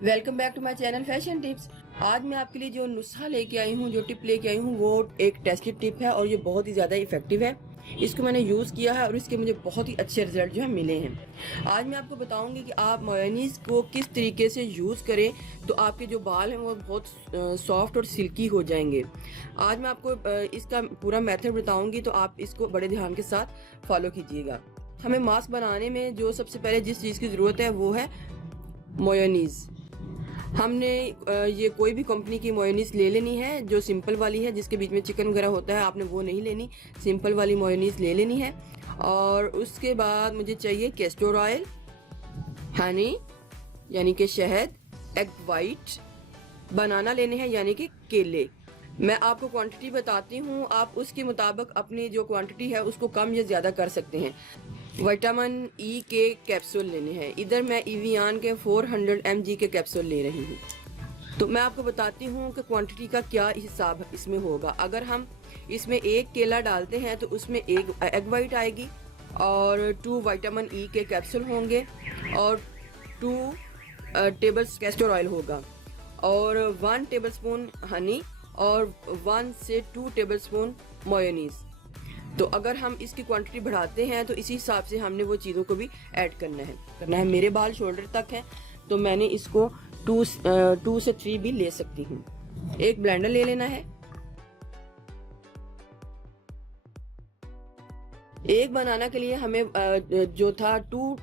Welcome back to my channel fashion tips. आज मैं आपके लिए जो नुस्खा लेके आई हूँ, जो टिप लेके आई हूँ, वो एक टेस्टेड टिप है और ये बहुत ही ज़्यादा इफेक्टिव है। इसको मैंने यूज़ किया है और इसके मुझे बहुत ही अच्छे रिजल्ट जो है मिले हैं। आज मैं आपको बताऊंगी कि आप मेयोनीज़ को किस तरीके से यूज़ करें तो आपके जो बाल हैं वो बहुत सॉफ्ट और सिल्की हो जाएंगे। आज मैं आपको इसका पूरा मेथड बताऊंगी, तो आप इसको बड़े ध्यान के साथ फॉलो कीजिएगा। हमें मास्क बनाने में जो सबसे पहले जिस चीज़ की ज़रूरत है वो है मेयोनीज़। हमने ये कोई भी कंपनी की मेयोनीज़ ले लेनी है, जो सिंपल वाली है जिसके बीच में चिकन वगैरह होता है, आपने वो नहीं लेनी, सिंपल वाली मेयोनीज़ ले लेनी है। और उसके बाद मुझे चाहिए कैस्टर ऑयल, हनी यानी कि शहद, एग वाइट, बनाना लेने हैं यानी कि केले। मैं आपको क्वांटिटी बताती हूँ, आप उसके मुताबिक अपनी जो क्वांटिटी है उसको कम या ज़्यादा कर सकते हैं। विटामिन ई के कैप्सूल लेने हैं, इधर मैं इवियान के 400 mg के कैप्सूल ले रही हूँ। तो मैं आपको बताती हूँ कि क्वांटिटी का क्या हिसाब इसमें होगा। अगर हम इसमें एक केला डालते हैं तो उसमें एक एग वाइट आएगी और 2 विटामिन ई के कैप्सूल होंगे और 2 टेबल कैस्टर ऑयल होगा और 1 टेबलस्पून हनी और 1 से 2 टेबलस्पून मेयोनीज़। तो अगर हम इसकी क्वांटिटी बढ़ाते हैं तो इसी हिसाब से हमने वो चीज़ों को भी ऐड करना है। मेरे बाल शोल्डर तक है तो मैंने इसको 2 से 3 भी ले सकती हूँ। एक ब्लेंडर ले लेना है। एक बनाना के लिए हमें जो था 2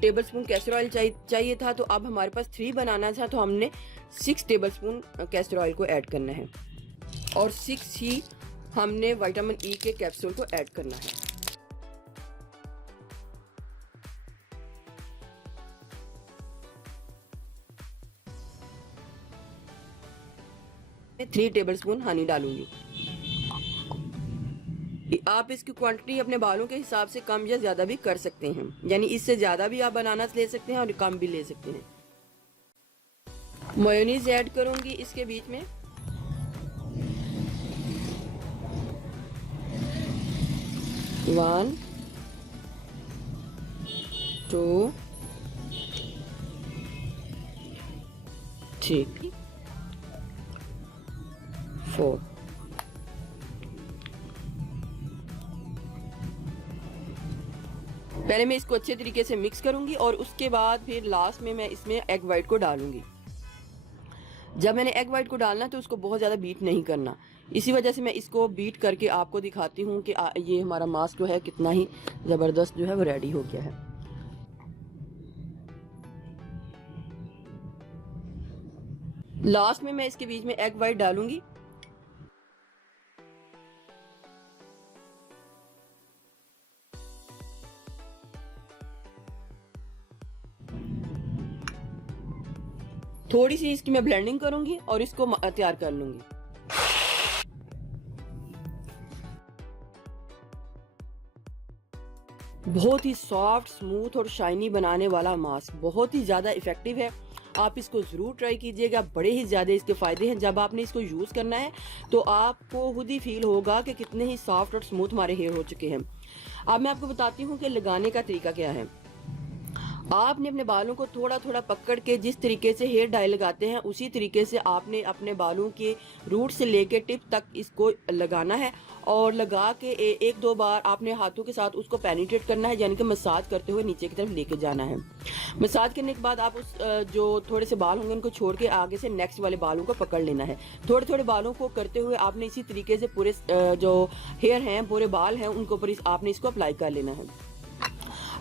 टेबलस्पून कैस्टर ऑयल चाहिए था, तो अब हमारे पास 3 बनाना था तो हमने 6 टेबलस्पून कैस्टर ऑयल को ऐड करना है और 6 ही हमने विटामिन ई के कैप्सूल को ऐड करना है। 3 टेबलस्पून हनी डालूंगी। आप इसकी क्वांटिटी अपने बालों के हिसाब से कम या ज्यादा भी कर सकते हैं, यानी इससे ज्यादा भी आप बनाना ले सकते हैं और कम भी ले सकते हैं। मेयोनीज ऐड करूंगी इसके बीच में। वन, 2, 3, 4। पहले मैं इसको अच्छे तरीके से मिक्स करूंगी और उसके बाद फिर लास्ट में मैं इसमें एग वाइट को डालूंगी। जब मैंने एग वाइट को डालना तो उसको बहुत ज़्यादा बीट नहीं करना, इसी वजह से मैं इसको बीट करके आपको दिखाती हूँ कि ये हमारा मास्क जो है कितना ही ज़बरदस्त जो है वो रेडी हो गया है। लास्ट में मैं इसके बीच में एग वाइट डालूंगी। थोड़ी सी इसकी मैं ब्लेंडिंग करूंगी और इसको तैयार कर लूंगी। बहुत ही सॉफ्ट, स्मूथ और शाइनी बनाने वाला मास्क बहुत ही ज़्यादा इफेक्टिव है। आप इसको ज़रूर ट्राई कीजिएगा, बड़े ही ज़्यादा इसके फ़ायदे हैं। जब आपने इसको यूज़ करना है तो आपको खुद ही फील होगा कि कितने ही सॉफ्ट और स्मूथ हमारे हेयर हो चुके हैं। अब मैं आपको बताती हूँ कि लगाने का तरीका क्या है। आपने अपने बालों को थोड़ा थोड़ा पकड़ के जिस तरीके से हेयर डाई लगाते हैं उसी तरीके से आपने अपने बालों के रूट से लेके टिप तक इसको लगाना है और लगा के 1-2 बार आपने हाथों के साथ उसको पेनिट्रेट करना है, यानी कि मसाज करते हुए नीचे की तरफ लेके जाना है। मसाज करने के बाद आप उस जो थोड़े से बाल होंगे उनको छोड़ के आगे से नेक्स्ट वाले बालों को पकड़ लेना है। थोड़े थोड़े बालों को करते हुए आपने इसी तरीके से पूरे जो हेयर हैं, पूरे बाल हैं, उनको ऊपर आपने इसको अप्लाई कर लेना है।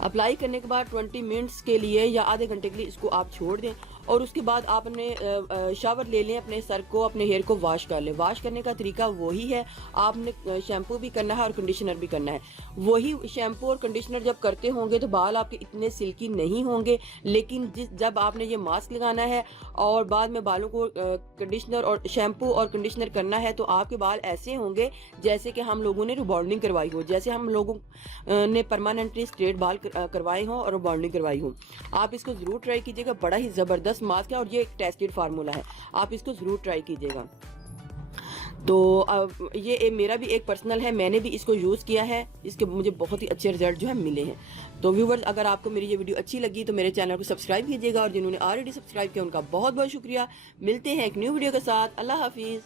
अप्लाई करने के बाद 20 मिनट्स के लिए या आधे घंटे के लिए इसको आप छोड़ दें और उसके बाद आप अपने शावर ले लें, अपने सर को, अपने हेयर को वॉश कर लें। वॉश करने का तरीका वही है, आपने शैम्पू भी करना है और कंडीशनर भी करना है। वही शैम्पू और कंडीशनर जब करते होंगे तो बाल आपके इतने सिल्की नहीं होंगे, लेकिन जब आपने ये मास्क लगाना है और बाद में बालों को कंडीशनर और शैम्पू और कंडीशनर करना है तो आपके बाल ऐसे होंगे जैसे कि हम लोगों ने रिबॉन्डिंग करवाई हो, जैसे हम लोगों ने परमानेंटली स्ट्रेट बाल करवाए हों और रिबॉन्डिंग करवाई हो। आप इसको ज़रूर ट्राई कीजिएगा, बड़ा ही ज़बरदस्त मास्क है और ये एक टेस्टेड फार्मूला है, आप इसको ज़रूर ट्राई कीजिएगा। तो अब ये मेरा भी एक पर्सनल है, मैंने भी इसको यूज़ किया है, इसके मुझे बहुत ही अच्छे रिजल्ट जो है मिले हैं। तो व्यूवर्स, अगर आपको मेरी ये वीडियो अच्छी लगी तो मेरे चैनल को सब्सक्राइब कीजिएगा, और जिन्होंने ऑलरेडी सब्सक्राइब किया उनका बहुत बहुत शुक्रिया। मिलते हैं एक न्यू वीडियो के साथ। अल्लाह हाफिज़।